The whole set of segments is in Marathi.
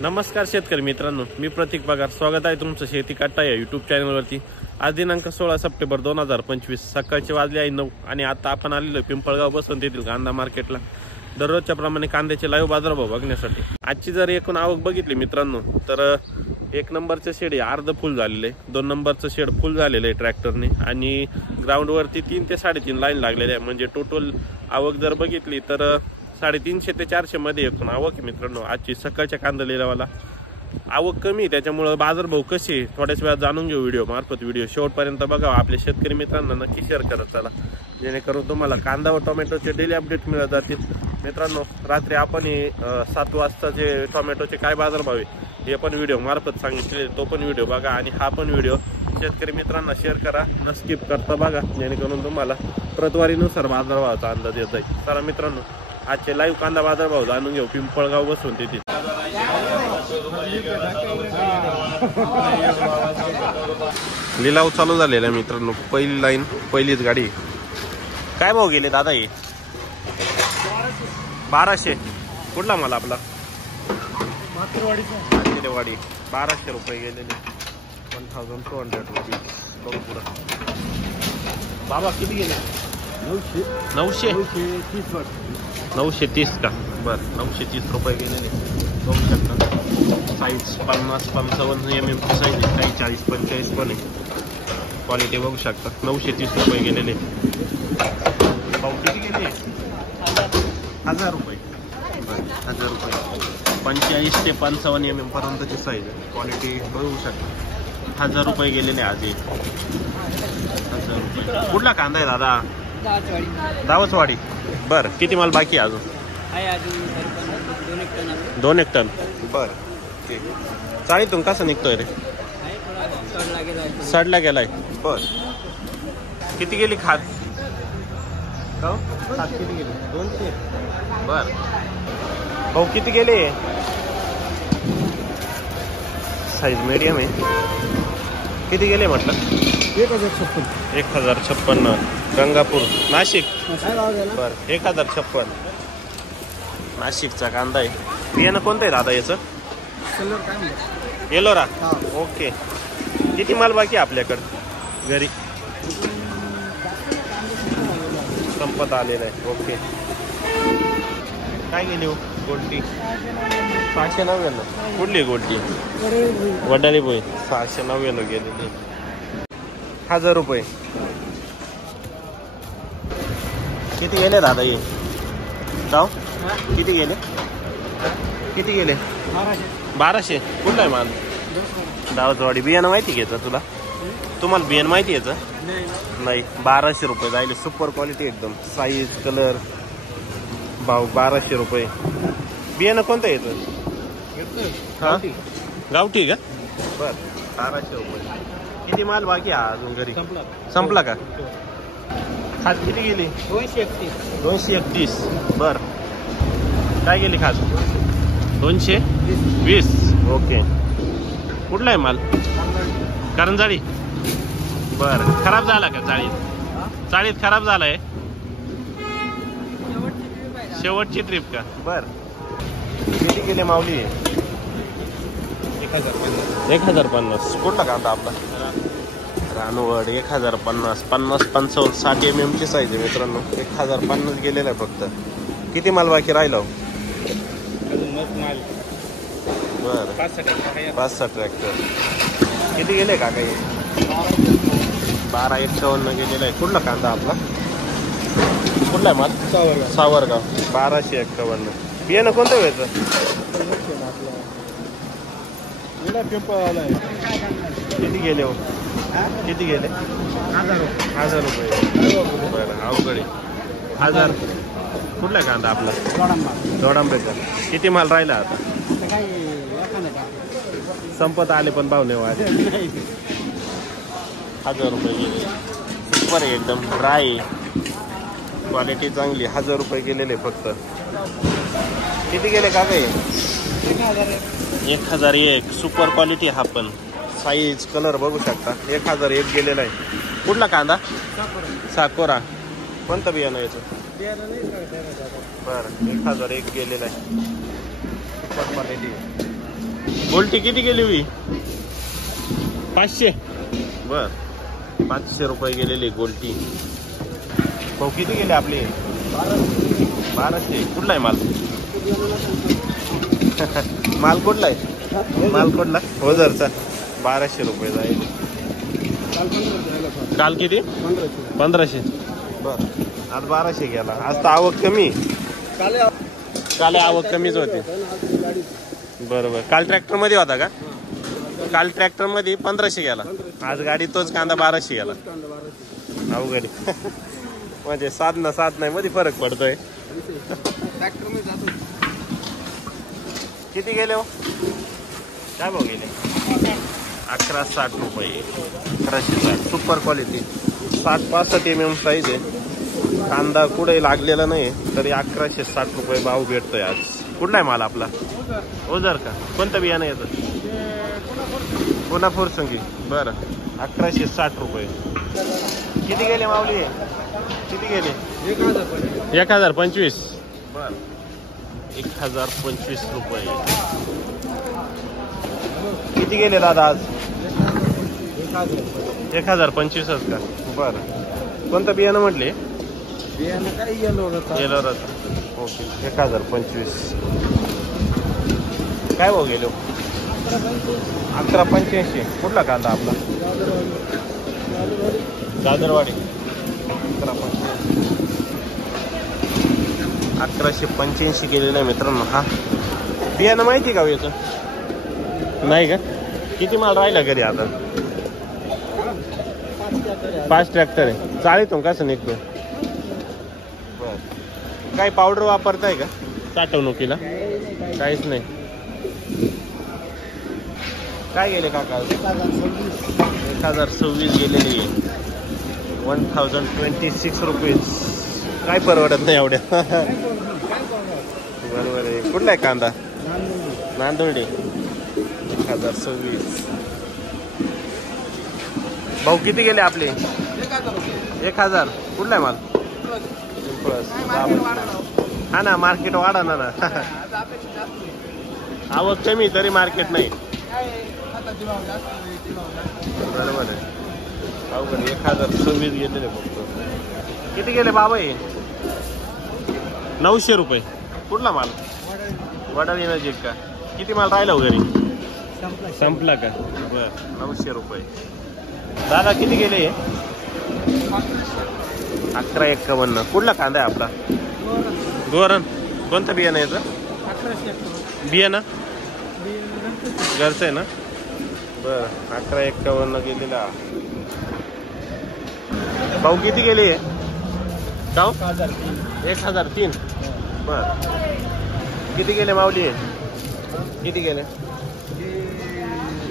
नमस्कार शेतकरी मित्रांनो, मी प्रतीक पगार. स्वागत आहे तुमचं शेती काटा या यूट्यूब चॅनलवरती. आज दिनांक 16 सप्टेंबर 2025 सकाळचे वाजले आहे 9 आणि आता आपण आलेलो पिंपळगाव बसवंत येथील कांदा मार्केटला दररोजच्या प्रमाणे कांद्याचे लाईव्ह बाजारभाव बघण्यासाठी. आजची जर एकूण आवक बघितली मित्रांनो तर 1 नंबरचं शेड अर्ध फुल झालेलं आहे, 2 नंबरचं शेड फुल झालेलं आहे ट्रॅक्टरने आणि ग्राउंडवरती 3 ते 3.5 लाईन लागलेले आहे. म्हणजे टोटल आवक जर बघितली तर 350 ते 400 मध्ये एकूण आवक आहे मित्रांनो. आजची सकाळच्या कांदा लिलावाला आवक कमी, त्याच्यामुळे बाजारभाव कसे थोड्याच वेळात जाणून घेऊ व्हिडिओ मार्फत. व्हिडिओ शेवटपर्यंत बघा. आपल्या शेतकरी मित्रांना नक्की शेअर करत चला, जेणेकरून तुम्हाला कांदा व टोमॅटोचे डेली अपडेट मिळत जातील. मित्रांनो, रात्री आपण 7 वाजता जे टोमॅटोचे काय बाजारभाव आहे हे पण व्हिडिओ मार्फत सांगितले, तो पण व्हिडिओ बघा आणि हा पण व्हिडिओ शेतकरी मित्रांना शेअर करा, न स्किप करता बघा, जेणेकरून तुम्हाला प्रतवारीनुसार बाजारभावाचा अंदाज येत जाईल. चला मित्रांनो, आजचे लाईव्ह कांदा बाजारभाव जाणून घेऊ पिंपळगाव बसून तिथे. लिलाव चालू झालेला आहे मित्रांनो. पहिली लाईन, पहिलीच गाडी. काय भाव गेले दादा हे? 1200. कुठला माल आपला? वाडी 1200 रुपये गेलेले. 1200 रुपीज. बघू पुढं बाबा किती गेले? 930 का? बरं, 930 रुपये गेलेले. बघू शकता साईज 50-55 mm साईज आहे, काही 40-45 पण आहे. क्वालिटी बघू शकता. 930 रुपये गेलेले. भाऊ किती गेले? 1000 रुपये. बरं, 1000 रुपये. 45 ते 55 mm पर्यंतची साईज आहे. क्वालिटी बघू शकता. 1000 रुपये गेलेले आज एक. 1000 रुपये. कुठला कांदा आहे दादा? दावसवाडी. बर, किती माल बाकी आहे अजून? 2-1 टन. बर, ठीक. चाळीतून कसं निघतोय रे? सडला गेलाय. बर, किती गेली खात? खात किती गेली? 200. बर, भाऊ किती गेले? साईज मीडियम आहे. किती गेले म्हटलं? 1056. गंगापूर, नाशिक. बर, 1056. नाशिकचा कांदा आहे. बियाणं कोणतं आहे दादा याचं? येलोरा. ओके. किती माल बाकी आपल्याकडं घरी? संपत आलेला आहे. ओके. काय गेली हो? गोल्टी 699. कुठली गोल्टी? वडाली बोई. 699 गेलेली. 1000 रुपये. किती गेले दादा ये? जाऊ किती गेले? किती गेले? 1200. कुठला आहे माल? दावतवाडी. बियाणं माहिती घ्यायचं तुला? तुम्हाला बियाणं माहिती याचं? नाही. 1200 रुपये जायले. सुपर क्वालिटी एकदम. साईज, कलर, भाव 1200 रुपये. बियाणं कोणतं याचं? गावठी का? बर, 1200 रुपये. किती माल बाकी आहे अजून घरी? संपला का? खात किती गेली? 231. बर, काय गेली खात? 220. ओके. कुठला आहे माल? करंजाळी. बर, खराब झाला का चाळीत? चाळीत खराब झालाय. शेवटची ट्रिप का? बर, किती गेले माऊली? 1050. कुठला कांदा आपला? रानवड. 1050. 50-55 60 mm ची साईज आहे मित्रांनो. 1050 गेलेला आहे फक्त. किती माल बाकी राहिला? बर, 5-6 ट्रॅक्टर. किती गेले का काही? 1251 गेलेला आहे. कुठला कांदा आपला? कुठला आहे माल? सावरगाव. 1251. बियाणं कोणतं व्हायचं? किती गेले हो? किती गेले? 1000 रुपये. बरं, अवघड. 1000. कुठला आहे कांदा आपला? दोडांबेचा. किती माल राहिला आता? संपत आले पण भाव नाही वाढले. 1000 रुपये गेले. सुपर आहे एकदम. ड्राय, क्वालिटी चांगली. 1000 रुपये गेलेले फक्त. किती गेले का काही? 1001. Super quality. हा पण साईज, कलर बघू शकता. 1001 गेलेला आहे. कुठला कांदा? साकोरा. कोणतं बियाणं याचं? बरं, 1001 गेलेला आहे. Super quality. गोल्टी किती गेली हुई? 500. बर 500 रुपये गेलेले गोल्टी. भाऊ किती गेले आपले? 1200. कुठला आहे माल? माल कुठला आहे? माल कुठला? ओझरचा. 1200 रुपये जाईल. काल किती? 1500. बर आज 1200 गेला. आज तर आवक कमी. काल आवक कमीच होती. बरोबर. काल ट्रॅक्टर मध्ये होता का? काल ट्रॅक्टर मध्ये 1500 गेला. आज गाडी तोच कांदा 1200 गेला. अवघड म्हणजे साधना मध्ये फरक पडतोय. किती गेले हो? काय भाव गेले? 1160 रुपये. 1160 सुपर क्वालिटी. 60-65 mm साईज आहे. कांदा कुठे लागलेला नाही तरी 1160 रुपये भाव भेटतोय आज. कुठला आहे माल आपला? ओझर का? कोणतं बियाणं येतं? पुन्हा फुरसंगी. बरं 1160 रुपये. किती गेले माऊली? किती गेले? 1025. बर 1025 रुपये. किती गेले दादा आज? 1025च का? बरं कोणतं बियाणं म्हटले? येलोराचं. ओके 1025. काय भाव गेलो? 1185. कुठला कांदा आपला? दादरवाडी. 1185 गेलेलं आहे मित्रांनो. हा बियाणं माहिती का याचं? नाही का? किती माल राहिला घरी आता? 5 ट्रॅक्टर आहे. चाळीतून कसं निघतो? बर काय पावडर वापरताय का साठवणुकीला? काहीच नाही. काय गेले काका? 1026 गेलेली आहे. 1026 रुपीज. काय परवडत नाही एवढ्या. बरोबर आहे. कुठला आहे कांदा? नांदोडी. 1026. भाऊ किती गेले आपले? 1000. कुठला आहे माल? हा ना मार्केट वाढा ना. आवक कमी तरी मार्केट नाही. बरोबर आहे. अवघड. 1026 गेलेले फक्त. किती गेले बाबा? 900 रुपये. कुठला माल? वडाळी नजीक का? किती माल राहिला घरी? संपला का? बर 900 रुपये. दादा किती गेले? 1151. कुठला कांदा आहे आपला? गोरण. कोणतं बियाणं याचं? बियाणं घरचं आहे ना? बर 1151 गेलेला. भाऊ किती गेले? 1003. बर किती गेले माऊली? किती गेले?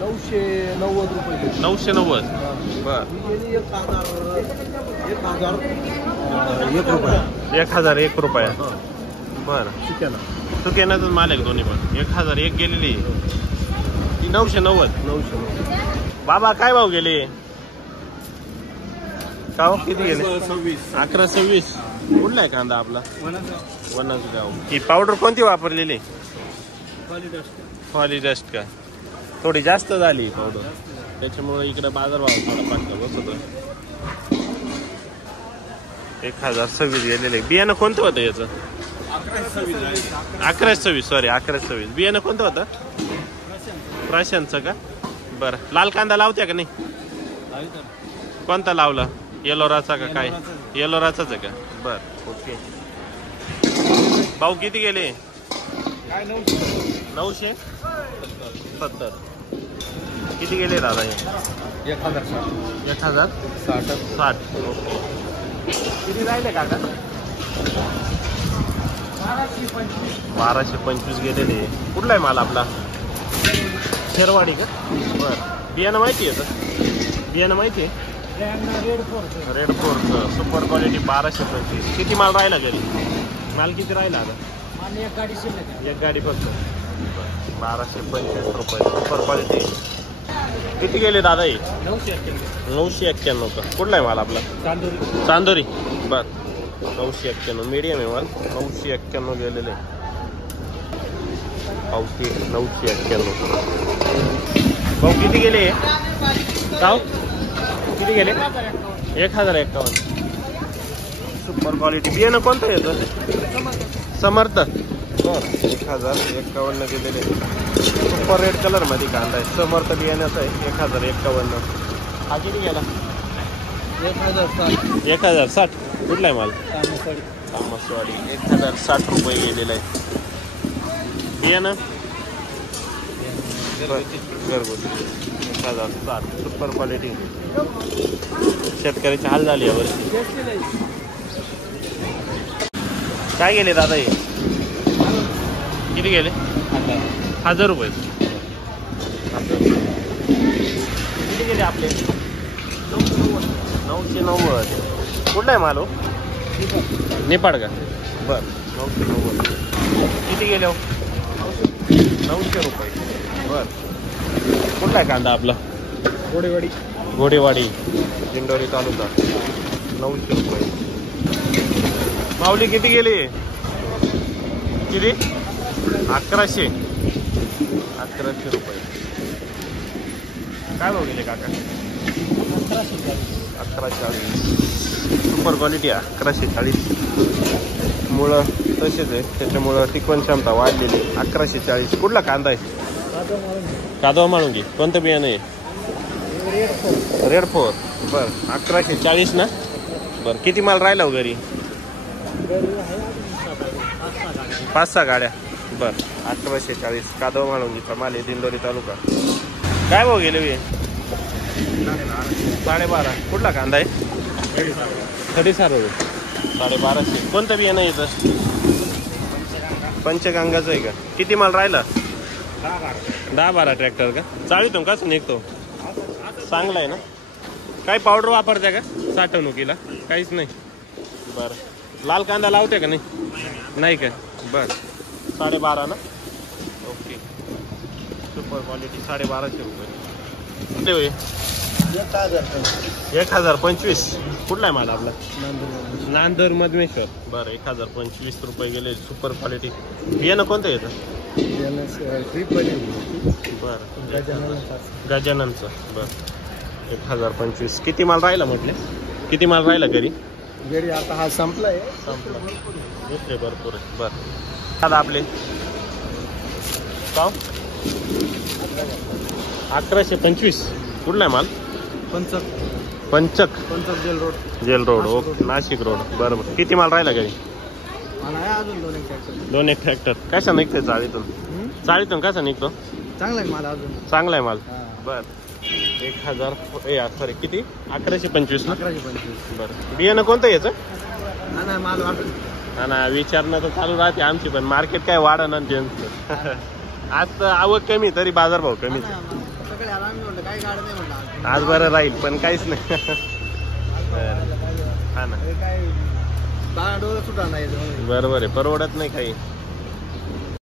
990 रुपये. 990. बर 1001 रुपया. बर सुकेनाच माल आहे दोन्ही पण. 1001 गेलेली. 990. बाबा काय भाव गेले? का हो? किती गेले? 1126. कुठला आहे कांदा आपला? वनसगाव. ही पावडर कोणती वापरलेली? पॉलीडस्ट का? थोडी जास्त झाली पावडर त्याच्यामुळे इकडे बाजारभाव थोडा पाठला बसतो. 1026 गेलेले. बियाणं कोणतं होतं याचं? 1126. सॉरी 1126. बियाणं कोणतं होतं? प्राशांचं का? बरं लाल कांदा लावत्या का नाही? कोणता लावला? येलोराचा का काय? येलोराचाच आहे का? बर ओके. भाऊ किती गेले? 970. किती गेले दादा? 1060. ओके. किती राहिले काका? 1225 गेलेले. कुठला आहे माल आपला? शेरवाडी का? बर बियाणं माहिती आहे? बियाणं माहिती आहे? Red force super quality 1225. किती माल राहिला घरी? माल किती राहिला आता? एक गाडी फक्त. 1225 रुपये सुपर क्वालिटी. किती गेले दादा? 991 का? कुठला आहे माल आपला? चांदोरी. बर 991 मीडियम आहे माल. 991 गेलेले. 991. भाऊ किती गेले गाव किती गेले 1051. सुपर क्वालिटी बियाणं कोणतं येतं समर्थ बरं 1051 गेलेले. सुपर रेड कलर मध्ये कांदा आहे समर्थ बियाण्याचं आहे 1051. हा किती गेला 1060. कुठला आहे माल तामसवाडी 1060 रुपये गेलेला आहे बियाणं घरगुती 1060. Super quality. शेतकऱ्याची हाल झाली यावर्षी. काय गेले दादा हे किती गेले 1000 रुपये. किती गेले आपले 990. कुठला आहे मालो नेपाळ का बरं 990. किती गेले 900 रुपये. बरं कुठला आहे कांदा आपला घोडेवाडी दिंडोरी तालुका 900 रुपये. माऊली किती गेली किती 1100 रुपये. काय भाव गेले काका 1140. Super quality 1140. मुळं तसेच आहे त्याच्यामुळं टिकवण क्षमता वाढलेली 1140. कुठला कांदा आहे कादवा माळुंगी कोणतं बियाणं आहे रेड 4. बरं 1140 ना. बरं किती माल राहिला घरी 5-6 गाड्या. बरं 1140 कादवा माळुंगीचा माल आहे दिंडोरी तालुका. काय भाव गेले 12.5. कुठला कांदा आहे 12.5. कोणतं बियाणं येतं पंचगंगाचं आहे का. किती माल राहिला 10-12 ट्रॅक्टर का. चाळीतून कसं निघतो चांगला आहे ना. काही पावडर वापरते का साठवणुकीला काहीच नाही. बरं लाल कांदा लावते का नाही का. बरं 12.5 ना. ओके सुपर क्वालिटी 1250 रुपये. कुठले होय 1025. कुठला आहे माल आपला नांदूर मधमेश्वर. बरं 1025 रुपये गेले. Super quality. बियाणं कोणतं येतं बरं गजाननचं. बरं 1025. किती माल राहिला म्हटले किती माल राहिला घरी आता हा संपलाय दुसरे भरपूर आहे. बरं दादा आपले का 1125. कुठला आहे माल Panchak jail road okay Nashik road. बरोबर किती माल राहिला घरी अजून 2 ट्रॅक्टर. कसा निघते चाळीतून कसा निघतो चांगला आहे माल अजून चांगला आहे माल. बर 1000 सॉरी किती 1125 ना. 1125. बरं बियाणं कोणतं याचं माल ना विचारणं तर चालू राहते आमची पण मार्केट काय वाढणार त्यांचं. आज तर आवक कमी तरी बाजारभाव कमी. आज बरं राहील पण काहीच नाही. हा ना बरोबर आहे परवडत नाही काही.